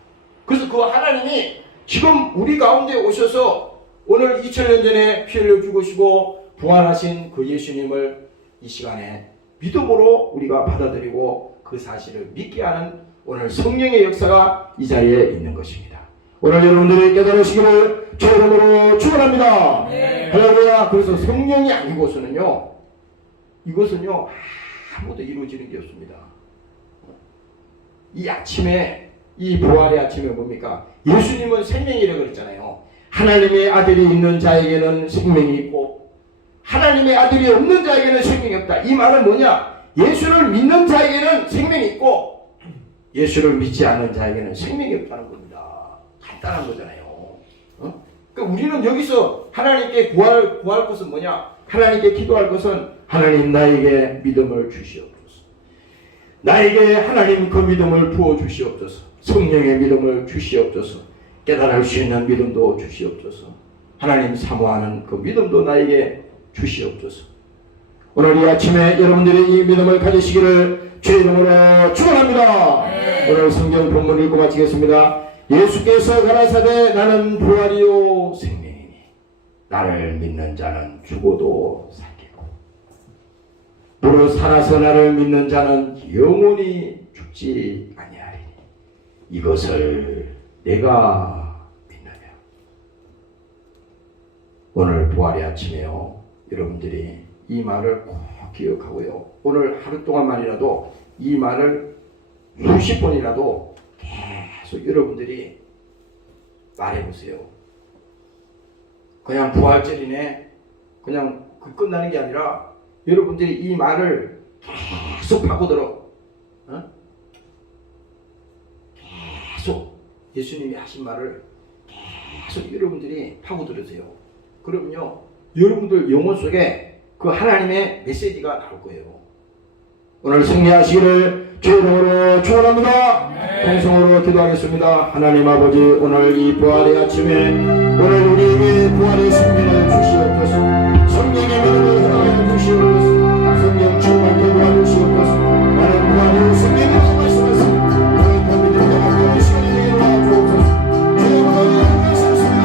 그래서 그 하나님이 지금 우리 가운데 오셔서 오늘 2000년 전에 피 흘려 죽으시고 부활하신 그 예수님을 이 시간에 믿음으로 우리가 받아들이고 그 사실을 믿게 하는 오늘 성령의 역사가 이 자리에 있는 것입니다. 오늘 여러분들이 깨달으시기를 주 이름으로 축원합니다. 할렐루야. 그래서 성령이 아니고서는요, 이것은요 아무도 이루어지는 게 없습니다. 이 아침에, 이 부활의 아침에 뭡니까? 예수님은 생명이라고 그랬잖아요. 하나님의 아들이 있는 자에게는 생명이 있고 하나님의 아들이 없는 자에게는 생명이 없다. 이 말은 뭐냐? 예수를 믿는 자에게는 생명이 있고 예수를 믿지 않는 자에게는 생명이 없다는 겁니다. 간단한 거잖아요. 그러니까 우리는 여기서 하나님께 구할 것은 뭐냐? 하나님께 기도할 것은 하나님 나에게 믿음을 주시옵소서. 나에게 하나님 그 믿음을 부어 주시옵소서. 성령의 믿음을 주시옵소서. 깨달을 수 있는 믿음도 주시옵소서. 하나님 사모하는 그 믿음도 나에게 주시옵소서. 오늘 이 아침에 여러분들이 이 믿음을 가지시기를 주의 이름으로 축원합니다. 오늘 성경 본문 읽고 마치겠습니다. 예수께서 가라사대 나는 부활이요 생명이니 나를 믿는 자는 죽어도 살겠고 무릇 살아서 나를 믿는 자는 영원히 죽지 아니하리니 이것을 내가 믿느냐. 오늘 부활의 아침에요, 여러분들이 이 말을 꼭 기억하고요, 오늘 하루 동안만이라도 이 말을 수십 번이라도 계속 여러분들이 말해보세요. 그냥 부활절이네 그냥 끝나는 게 아니라 여러분들이 이 말을 계속 파고들어. 계속 예수님이 하신 말을 계속 여러분들이 파고들으세요. 그러면요 여러분들 영혼 속에 그 하나님의 메시지가 나올 거예요. 오늘 승리하시기를 주의 이름으로 축원합니다. 통성으로 기도하겠습니다. 하나님 아버지, 오늘 이 부활의 아침에 오늘 우리에게 부활의 승리를 주시옵소서. 성령의 믿음을 허락하여 주시옵소서. 성령 충만케 도와주시옵소서. 나는 부활의 승리를 말씀하시옵소서. 오늘 그 믿음을 갖고 시간이 되게 도와주옵소서. 주의 이름으로 말씀하십니다.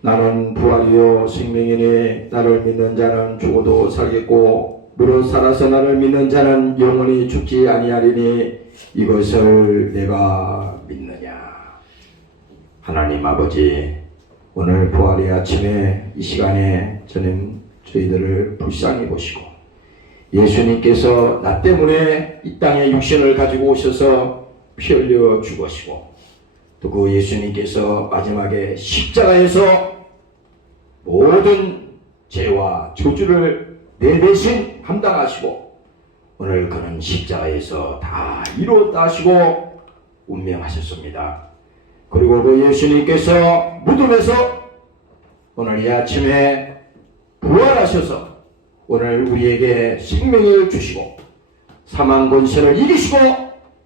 나는 부활이요 생명이니 나를 믿는 자는 죽어도 살겠고 무릇 살아서 나를 믿는 자는 영원히 죽지 아니하리니 이것을 내가 믿느냐. 하나님 아버지, 오늘 부활의 아침에 이 시간에 저희들을 불쌍히 보시고 예수님께서 나 때문에 이 땅에 육신을 가지고 오셔서 피 흘려 죽으시고 또 그 예수님께서 마지막에 십자가에서 모든 죄와 저주를 내 대신 감당하시고 오늘 그는 십자가에서 다 이루었다 하시고 운명하셨습니다. 그리고 그 예수님께서 무덤에서 오늘 이 아침에 부활하셔서 오늘 우리에게 생명을 주시고 사망 권세를 이기시고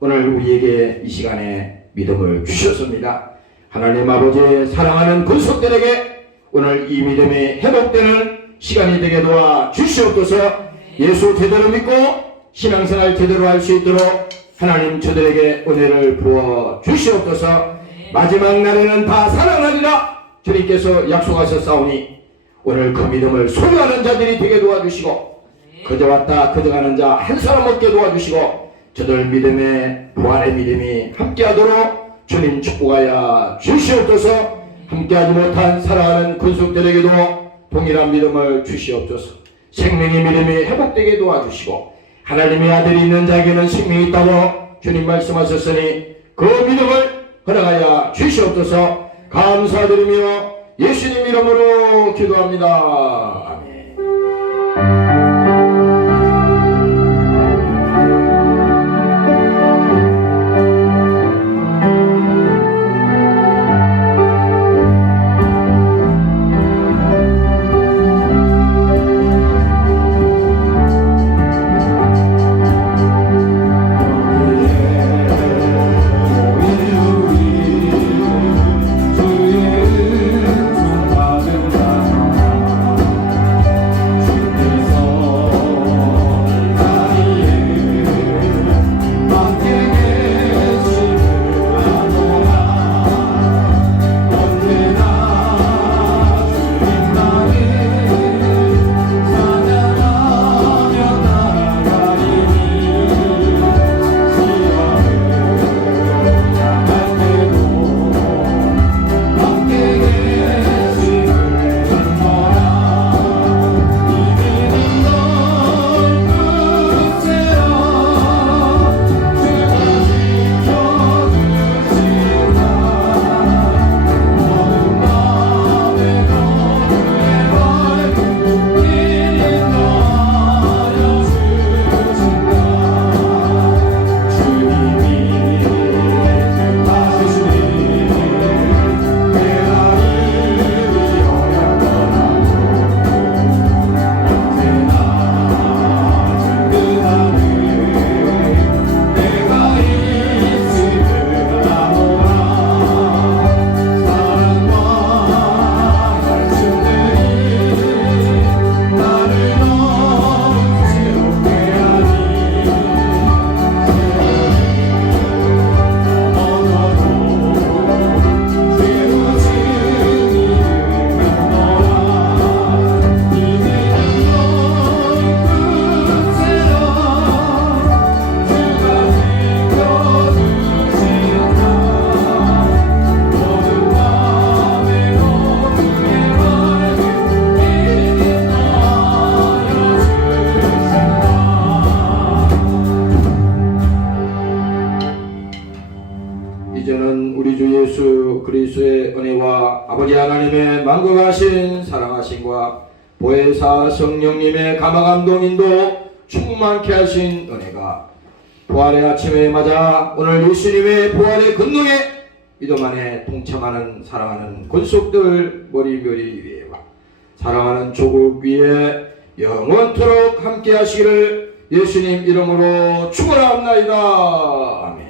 오늘 우리에게 이 시간에 믿음을 주셨습니다. 하나님 아버지, 사랑하는 권속들에게 오늘 이 믿음이 회복되는 시간이 되게 도와 주시옵소서. 예수 제대로 믿고 신앙생활 제대로 할 수 있도록 하나님 저들에게 은혜를 부어 주시옵소서. 마지막 날에는 다 살아나리라 주님께서 약속하셨사오니 오늘 그 믿음을 소유하는 자들이 되게 도와주시고 그저 왔다 그저 가는 자 한 사람 없게 도와주시고 저들 믿음의 부활의 믿음이 함께하도록 주님 축복하여 주시옵소서. 함께하지 못한 사랑하는 권속들에게도 동일한 믿음을 주시옵소서. 생명의 믿음이 회복되게 도와주시고 하나님의 아들이 있는 자에게는 생명이 있다고 주님 말씀하셨으니 그 믿음을 허락하여 주시옵소서. 감사드리며 예수님 이름으로 기도합니다. 아멘. 이제는 우리 주 예수 그리스도의 은혜와 아버지 하나님의 만국하신 사랑하심과 보혜사 성령님의 감화감동 인도 충만케 하신 은혜가 부활의 아침에 맞아 오늘 예수님의 부활의 근동에 믿음 안에 동참하는 사랑하는 권속들 머리머리 위에와 사랑하는 조국 위에 영원토록 함께 하시기를 예수님 이름으로 축원합나이다. 아멘.